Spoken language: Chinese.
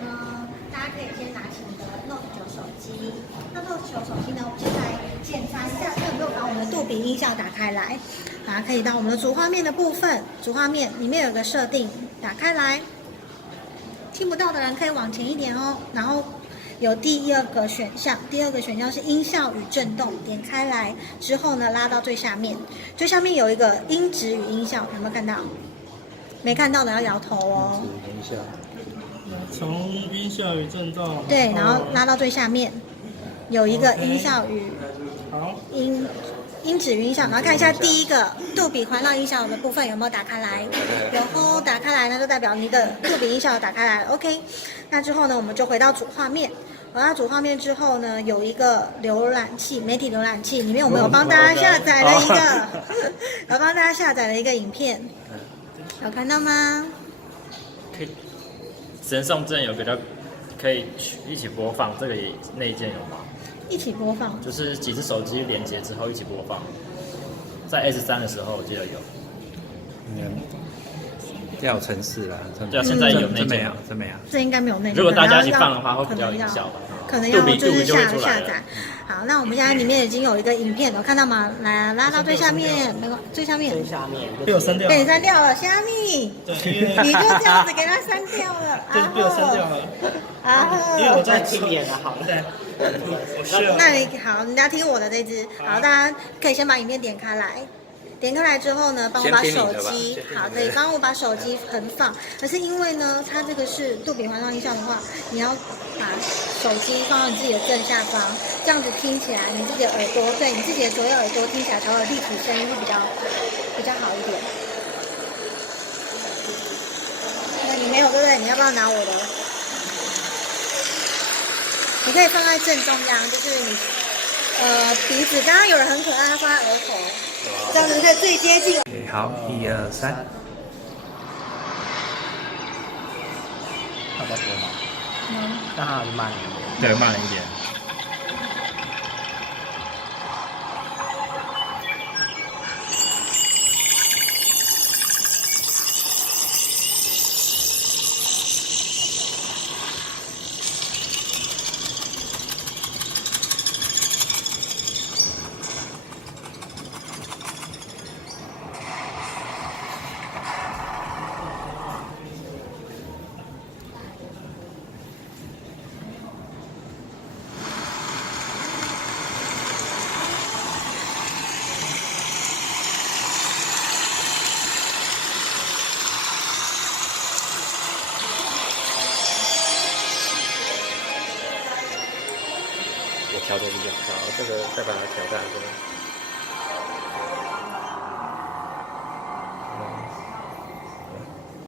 呢，大家可以先拿起你的 Note 9手机。那 Note 9手机呢，我们现在检查一下，看有没有把我们的杜比音效打开来。大家可以到我们的主画面的部分，主画面里面有个设定，打开来。听不到的人可以往前一点哦，然后有第二个选项，第二个选项是音效与震动，点开来之后呢，拉到最下面，最下面有一个音质与音效，有没有看到？没看到的要摇头哦。音效，从音效与震动，对，然后拉到最下面，有一个音效与好，音质与音效，然后看一下第一个杜比环绕音效的部分有没有打开来，有哦，打开来，那就代表你的杜比音效打开来 ，OK。那之后呢，我们就回到主画面。回到主画面之后呢，有一个浏览器，媒体浏览器里面我们有帮大家下载了一个，有帮大家下载了一个影片，有看到吗？可以，神送证有个叫可以一起播放，这个也那一件有吗？一起播放。就是几只手机连接之后一起播放，在 S3的时候我记得有。要有程式啦，对啊，现在有那真没有件吗？，真没有。这应该没有内容。如果大家一起放的话，会比较有效吧？可能要就是就会出来了下载。好，那我们现在里面已经有一个影片，有看到吗？来拉到最下面，那个最下面。最下面被我删掉被你了。删掉了，虾米，对，因为你就这样子给它删掉了。对被我删掉了。因为我在听演的好了。对，我需要。那你好，你要听我的这支。好，大家可以先把影片点开来。点开来之后呢，帮我把手机，好，可以帮我把手机横放。可是因为呢，它这个是杜比环绕音效的话，你要把手机放到你自己的正下方，这样子听起来，你自己的耳朵，对你自己的左右耳朵听起来才会立体声音会比较好一点。那你没有对不对？你要不要拿我的？你可以放在正中央，就是你鼻子。刚刚有人很可爱，他放在额头。这样子是最接近。好，1、2、3。要不要播吗？但它还是慢一点。对，慢了一点。我调的比较高，这个再把它调大一点。